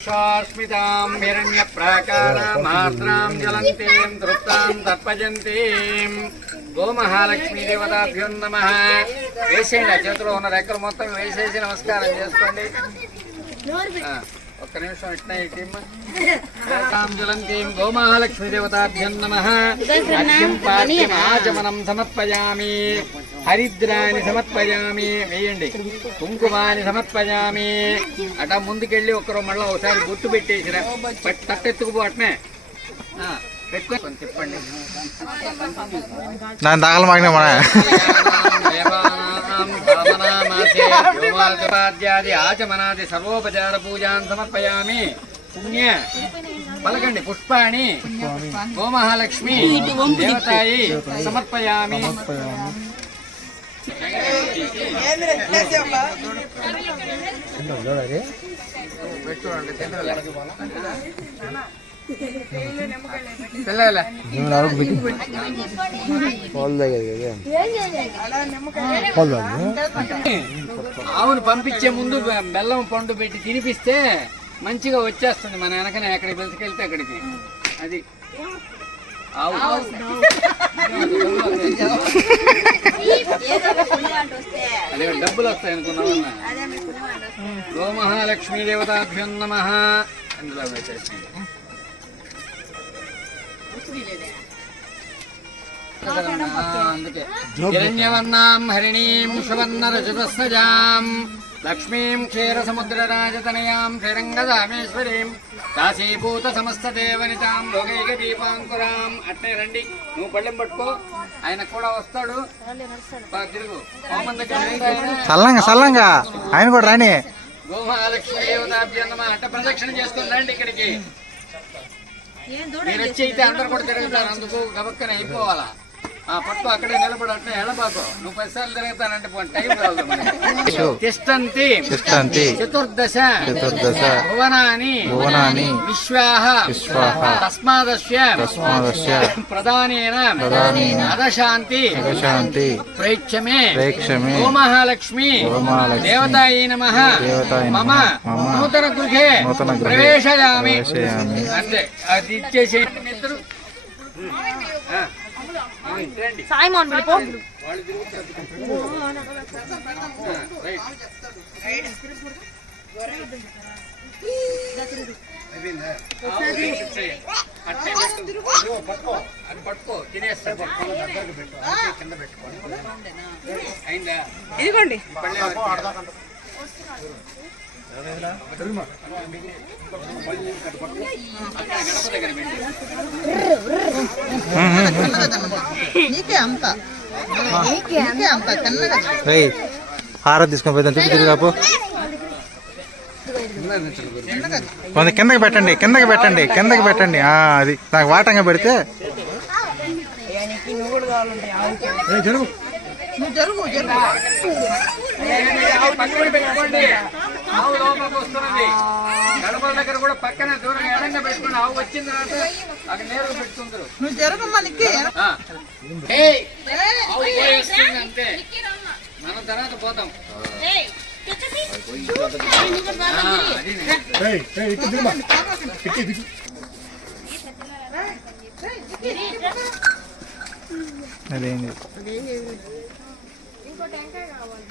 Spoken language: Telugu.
శాశ్మితాం హిరణ్యప్రాకారామార్ద్రాం జ్వలంతీం తృప్తాం తర్పజంతీం గోమహాలక్ష్మీ దేవతాభ్యో నమ వేసేయండి ఆ చేతిలో ఉన్న రెక్కలు మొత్తం వేసేసి నమస్కారం చేసుకోండి. ఒక్క నిమిషం ఇట్లా టీమ్. జ్వలంతీం గోమహాలక్ష్మీ దేవతాభ్యో నమ. పాద్యం ఆచమనం సమర్పయామి. హరిద్రాన్ని సమర్పజామి వేయండి. కుంకుమాన్ని సమర్పజామి అట ముందుకెళ్ళి ఒకరు మళ్ళీ ఒకసారి గుర్తు పెట్టేసిరా. తట్టెత్తుకుపో అట్నే. పెట్టుకొని చెప్పండి. మన ఆచమనాది సర్వోపచార పూజాన్ సమర్పయామి. పుణ్య. పలకండి. పుష్పాణి. గోమహాలక్ష్మి. దేవతాయి. సమర్పయామి. ఆవును పంపించే ముందు బెల్లం పండు పెట్టి తినిపిస్తే మంచిగా వచ్చేస్తుంది మన వెనకనే ఎక్కడికి వెళ్తే అక్కడికి. అది. అదే డబ్బులు వస్తాయి అనుకున్నావన్నా గోమహాలక్ష్మీ దేవతాభ్యం నమ అందులో అందుకే. హిరణ్యవర్ణాం హరిణీం సువర్ణ రజతస్సజాం లక్ష్మీం క్షీరసముద్రరాజతనయాం శ్రీరంగదామేశ్వరీం కాశీభూత సమస్త దేవనితాం లోకైక దీపాంకురాం. అట్నే రండి. నువ్వు పళ్ళెం పట్టుకో. ఆయన కూడా వస్తాడు. దగ్గర నిలబడి ఆయన కూడా రాని. గోమహాలక్ష్మి అట్ట ప్రదక్షిణ చేసుకుని రండి ఇక్కడికి. మీరు వచ్చి అయితే అందరు కూడా తిరుగుతారు. అందుకు గబక్కన అయిపోవాలా? ఆ పట్టు అక్కడే నిలబడి అట్నే ఎడబాకు నువ్వు పదిసార్లు తిరుగుతానంటే పో- టైం రాదు మనకి. తిష్టంతి. తిష్టంతి. చతుర్దశ. చతుర్దశ. భువనాని. భువనాని. విశ్వాహ. విశ్వాః తస్మాదస్య తస్మాదస్య ప్రధానేన. ప్రధానేన. అదశాంతి శాంతి ప్రేక్షమే. ప్రేక్షమే. గోమహాలక్ష్మి. గోమహాలక్ష్మి. దేవతాయై నమ. దేవతాయై మమ. నమః. మమ. నూతన గృహే. నూతన ప్రవేశయామి. అంతే. అది ఇచ్చేసి ఇద్దరు. సాయి మోహన్ పిలుపు ఇదిగోండి. నీకే అంత. నీకే అంత. హార తీసుకొని పోతాను చుట్టూ తిరిగాపు కొంత కిందకి పెట్టండి కిందకి పెట్టండి కిందకి పెట్టండి. ఆ, అది. నాకు వాటంగా పెడితే నువ్వు జరుగు జరుగు. పక్కన పెట్టుకోండి ఆవు లోపలికి వస్తున్నది గడపల దగ్గర కూడా పక్కన దూరంగా ఎడంగా పెట్టుకోండి ఆవు వచ్చిన తర్వాత అక్కడ నేరుగా పెట్టుకుంటారు నువ్వు జరగమ్మా నీకే ఆ. ఏయ్, ఆవు పోయేస్తుంది అంతే మనం తర్వాత పోతాం ఇంకో అది కావాలి